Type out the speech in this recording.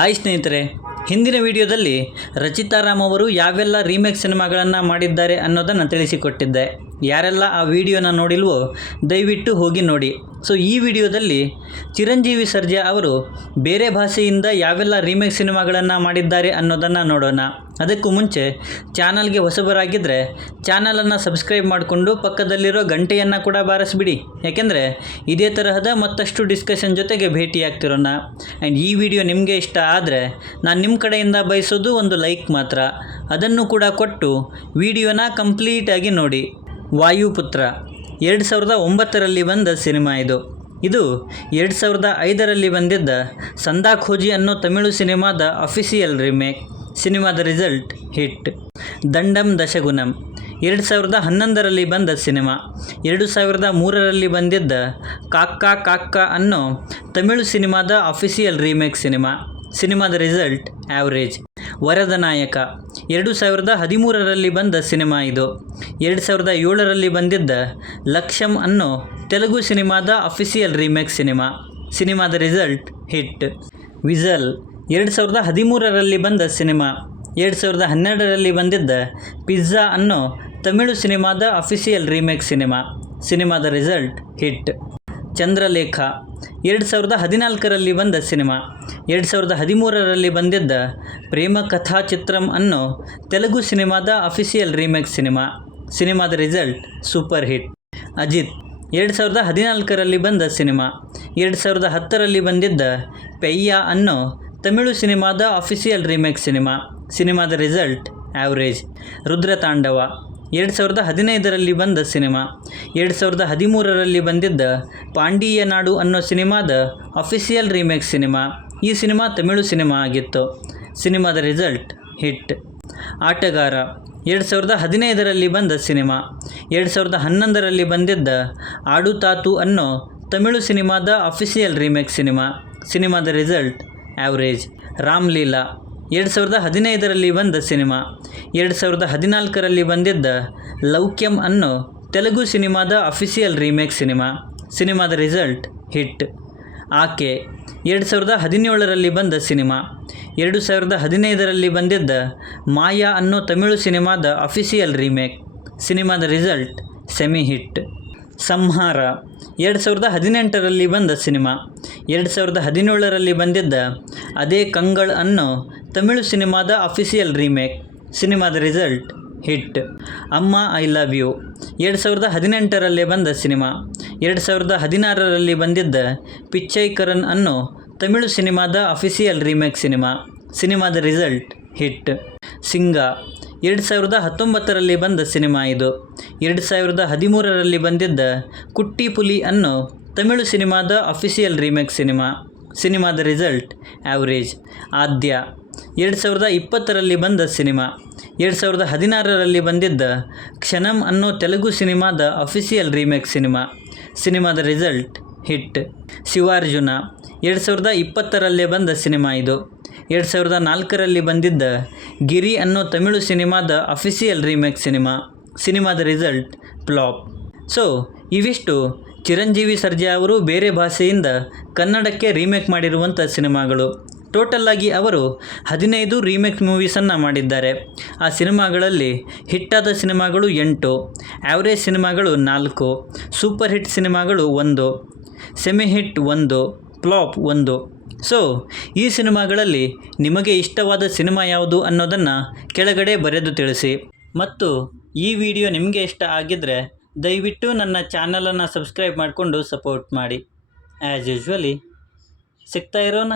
Hi ಸ್ನೇಹಿತರೆ, ಹಿಂದಿನ ವಿಡಿಯೋದಲ್ಲಿ ರಚಿತಾ ರಾಮ್ ಅವರು ಯಾವೆಲ್ಲ ರೀಮೇಕ್ ಸಿನಿಮಾಗಳನ್ನು ಮಾಡಿದ್ದಾರೆ ಅನ್ನೋದನ್ನು ತಿಳಿಸಿಕೊಟ್ಟಿದ್ದೆ. ಯಾರೆಲ್ಲ ಆ ವಿಡಿಯೋನ ನೋಡಿಲ್ವೋ ದಯವಿಟ್ಟು ಹೋಗಿ ನೋಡಿ. ಸೊ ಈ ವಿಡಿಯೋದಲ್ಲಿ ಚಿರಂಜೀವಿ ಸರ್ಜಾ ಅವರು ಬೇರೆ ಭಾಷೆಯಿಂದ ಯಾವೆಲ್ಲ ರೀಮೇಕ್ ಸಿನಿಮಾಗಳನ್ನು ಮಾಡಿದ್ದಾರೆ ಅನ್ನೋದನ್ನು ನೋಡೋಣ. ಅದಕ್ಕೂ ಮುಂಚೆ ಚಾನಲ್ಗೆ ಹೊಸಬರಾಗಿದ್ದರೆ ಚಾನಲನ್ನು ಸಬ್ಸ್ಕ್ರೈಬ್ ಮಾಡಿಕೊಂಡು ಪಕ್ಕದಲ್ಲಿರೋ ಗಂಟೆಯನ್ನು ಕೂಡ ಬಾರಿಸ್ಬಿಡಿ. ಯಾಕೆಂದರೆ ಇದೇ ತರಹದ ಮತ್ತಷ್ಟು ಡಿಸ್ಕಷನ್ ಜೊತೆಗೆ ಭೇಟಿಯಾಗ್ತಿರೋಣ. ಆ್ಯಂಡ್ ಈ ವಿಡಿಯೋ ನಿಮಗೆ ಇಷ್ಟ ಆದರೆ ನಾನು ನಿಮ್ಮ ಕಡೆಯಿಂದ ಬಯಸೋದು ಒಂದು ಲೈಕ್ ಮಾತ್ರ. ಅದನ್ನು ಕೂಡ ಕೊಟ್ಟು ವಿಡಿಯೋನ ಕಂಪ್ಲೀಟಾಗಿ ನೋಡಿ. ವಾಯುಪುತ್ರ 2009ರಲ್ಲಿ ಬಂದ ಸಿನಿಮಾ ಇದು 2005ರಲ್ಲಿ ಬಂದಿದ್ದ ಸಂದಾ ಖೋಜಿ ಅನ್ನೋ ತಮಿಳು ಸಿನಿಮಾದ ಅಫಿಷಿಯಲ್ ರೀಮೇಕ್. ಸಿನಿಮಾದ ರಿಸಲ್ಟ್ ಹಿಟ್. ದಂಡಂ ದಶಗುಣಂ 2011ರಲ್ಲಿ ಬಂದ ಸಿನಿಮಾ. 2003ರಲ್ಲಿ ಬಂದಿದ್ದ ಕಾಕ್ಕಾ ಕಾಕ್ಕಾ ಅನ್ನೋ ತಮಿಳು ಸಿನಿಮಾದ ಅಫಿಷಿಯಲ್ ರೀಮೇಕ್ ಸಿನಿಮಾ. ಸಿನಿಮಾದ ರಿಸಲ್ಟ್ ಆ್ಯಾವ್ರೇಜ್. ವರದ ನಾಯಕ 2013ರಲ್ಲಿ ಬಂದ ಸಿನಿಮಾ ಇದು. 2007ರಲ್ಲಿ ಬಂದಿದ್ದ ಲಕ್ಷ್ಯಂ ಅನ್ನೋ ತೆಲುಗು ಸಿನಿಮಾದ ಅಫಿಷಿಯಲ್ ರೀಮೇಕ್ ಸಿನಿಮಾ. ಸಿನಿಮಾದ ರಿಸಲ್ಟ್ ಹಿಟ್. ವಿಸಲ್ 2013ರಲ್ಲಿ ಬಂದ ಸಿನಿಮಾ. 2012ರಲ್ಲಿ ಬಂದಿದ್ದ ಪಿಜ್ಜಾ ಅನ್ನೋ ತಮಿಳು ಸಿನಿಮಾದ ಅಫಿಷಿಯಲ್ ರೀಮೇಕ್ ಸಿನಿಮಾ. ಸಿನಿಮಾದ ರಿಸಲ್ಟ್ ಹಿಟ್. ಚಂದ್ರಲೇಖ 2014ರಲ್ಲಿ ಬಂದ ಸಿನಿಮಾ. 2013ರಲ್ಲಿ ಬಂದಿದ್ದ ಪ್ರೇಮ ಕಥಾ ಚಿತ್ರಂ ಅನ್ನೋ ತೆಲುಗು ಸಿನಿಮಾದ ಅಫಿಷಿಯಲ್ ರೀಮೇಕ್ ಸಿನಿಮಾ. ಸಿನಿಮಾದ ರಿಸಲ್ಟ್ ಸೂಪರ್ ಹಿಟ್. ಅಜಿತ್ 2014ರಲ್ಲಿ ಬಂದ ಸಿನಿಮಾ. 2010ರಲ್ಲಿ ಬಂದಿದ್ದ ಪೆಯ್ಯ ಅನ್ನೋ ತಮಿಳು ಸಿನಿಮಾದ ಅಫಿಷಿಯಲ್ ರೀಮೇಕ್ ಸಿನಿಮಾ. ಸಿನಿಮಾದ ರಿಸಲ್ಟ್ ಆ್ಯಾವ್ರೇಜ್. ರುದ್ರತಾಂಡವ 2015ರಲ್ಲಿ ಬಂದ ಸಿನಿಮಾ. 2013ರಲ್ಲಿ ಬಂದಿದ್ದ ಪಾಂಡಿಯ ನಾಡು ಅನ್ನೋ ಸಿನಿಮಾದ ಅಫಿಷಿಯಲ್ ರೀಮೇಕ್ ಸಿನಿಮಾ. ಈ ಸಿನಿಮಾ ತಮಿಳು ಸಿನಿಮಾ ಆಗಿತ್ತು. ಸಿನಿಮಾದ ರಿಸಲ್ಟ್ ಹಿಟ್. ಆಟಗಾರ 2015ರಲ್ಲಿ ಬಂದ ಸಿನಿಮಾ. 2011ರಲ್ಲಿ ಬಂದಿದ್ದ ಆಡುತಾತು ಅನ್ನೋ ತಮಿಳು ಸಿನಿಮಾದ ಅಫಿಷಿಯಲ್ ರೀಮೇಕ್ ಸಿನಿಮಾ. ಸಿನಿಮಾದ ರಿಸಲ್ಟ್ ಆ್ಯಾವ್ರೇಜ್. ರಾಮ್ಲೀಲಾ 2015ರಲ್ಲಿ ಬಂದ ಸಿನಿಮಾ. 2014ರಲ್ಲಿ ಬಂದಿದ್ದ ಲೌಕ್ಯಂ ಅನ್ನೋ ತೆಲುಗು ಸಿನಿಮಾದ ಅಫಿಷಿಯಲ್ ರೀಮೇಕ್ ಸಿನಿಮಾ. ಸಿನಿಮಾದ ರಿಸಲ್ಟ್ ಹಿಟ್. ಆಕೆ 2017ರಲ್ಲಿ ಬಂದ ಸಿನಿಮಾ. 2015ರಲ್ಲಿ ಬಂದಿದ್ದ ಮಾಯಾ ಅನ್ನೋ ತಮಿಳು ಸಿನಿಮಾದ ಅಫಿಷಿಯಲ್ ರೀಮೇಕ್. ಸಿನಿಮಾದ ರಿಸಲ್ಟ್ ಸೆಮಿ ಹಿಟ್. ಸಂಹಾರ 2018ರಲ್ಲಿ ಬಂದ ಸಿನಿಮಾ. 2017ರಲ್ಲಿ ಬಂದಿದ್ದ ಅದೇ ಕಂಗಳ್ ಅನ್ನೋ ತಮಿಳು ಸಿನಿಮಾದ ಅಫಿಷಿಯಲ್ ರೀಮೇಕ್. ಸಿನಿಮಾದ ರಿಸಲ್ಟ್ ಹಿಟ್. ಅಮ್ಮ ಐ ಲವ್ ಯು 2018ರಲ್ಲಿ ಬಂದ ಸಿನಿಮಾ. 2016ರಲ್ಲಿ ಬಂದಿದ್ದ ಪಿಚ್ಚೈಕರನ್ ಅನ್ನೋ ತಮಿಳು ಸಿನಿಮಾದ ಅಫಿಷಿಯಲ್ ರೀಮೇಕ್ ಸಿನಿಮಾ. ಸಿನಿಮಾದ ರಿಸಲ್ಟ್ ಹಿಟ್. ಸಿಂಗ 2019ರಲ್ಲಿ ಬಂದ ಸಿನಿಮಾ ಇದು. 2013ರಲ್ಲಿ ಬಂದಿದ್ದ ಕುಟ್ಟಿ ಪುಲಿ ಅನ್ನೋ ತಮಿಳು ಸಿನಿಮಾದ ಅಫಿಷಿಯಲ್ ರೀಮೇಕ್ ಸಿನಿಮಾ. ಸಿನಿಮಾದ ರಿಸಲ್ಟ್ ಆ್ಯಾವ್ರೇಜ್. ಆದ್ಯ 2020ರಲ್ಲಿ ಬಂದ ಸಿನಿಮಾ. 2016ರಲ್ಲಿ ಬಂದಿದ್ದ ಕ್ಷಣಂ ಅನ್ನೋ ತೆಲುಗು ಸಿನಿಮಾದ ಅಫಿಷಿಯಲ್ ರೀಮೇಕ್ ಸಿನಿಮಾ. ಸಿನಿಮಾದ ರಿಸಲ್ಟ್ ಹಿಟ್. ಶಿವಾರ್ಜುನ 2020ರಲ್ಲೇ ಬಂದ ಸಿನಿಮಾ ಇದು. 2004ರಲ್ಲಿ ಬಂದಿದ್ದ ಗಿರಿ ಅನ್ನೋ ತಮಿಳು ಸಿನಿಮಾದ ಅಫಿಷಿಯಲ್ ರೀಮೇಕ್ ಸಿನಿಮಾ. ಸಿನಿಮಾದ ರಿಸಲ್ಟ್ ಫ್ಲಾಪ್. ಸೊ ಇವಿಷ್ಟು ಚಿರಂಜೀವಿ ಸರ್ಜಾ ಅವರು ಬೇರೆ ಭಾಷೆಯಿಂದ ಕನ್ನಡಕ್ಕೆ ರೀಮೇಕ್ ಮಾಡಿರುವಂಥ ಸಿನಿಮಾಗಳು. ಟೋಟಲ್ಲಾಗಿ ಅವರು 15 ರೀಮೇಕ್ ಮೂವೀಸನ್ನು ಮಾಡಿದ್ದಾರೆ. ಆ ಸಿನಿಮಾಗಳಲ್ಲಿ ಹಿಟ್ಟಾದ ಸಿನಿಮಾಗಳು 8, ಆ್ಯಾವ್ರೇಜ್ ಸಿನಿಮಾಗಳು 4, ಸೂಪರ್ ಹಿಟ್ ಸಿನಿಮಾಗಳು 1, ಸೆಮಿ ಹಿಟ್ 1, ಫ್ಲಾಪ್ 1. ಸೊ ಈ ಸಿನಿಮಾಗಳಲ್ಲಿ ನಿಮಗೆ ಇಷ್ಟವಾದ ಸಿನಿಮಾ ಯಾವುದು ಅನ್ನೋದನ್ನು ಕೆಳಗಡೆ ಬರೆದು ತಿಳಿಸಿ. ಮತ್ತು ಈ ವಿಡಿಯೋ ನಿಮಗೆ ಇಷ್ಟ ಆಗಿದ್ದರೆ ದಯವಿಟ್ಟು ನನ್ನ ಚಾನಲನ್ನು ಸಬ್ಸ್ಕ್ರೈಬ್ ಮಾಡಿಕೊಂಡು ಸಪೋರ್ಟ್ ಮಾಡಿ. ಆ್ಯಸ್ ಯೂಶ್ವಲಿ ಸಿಗ್ತಾ ಇರೋಣ.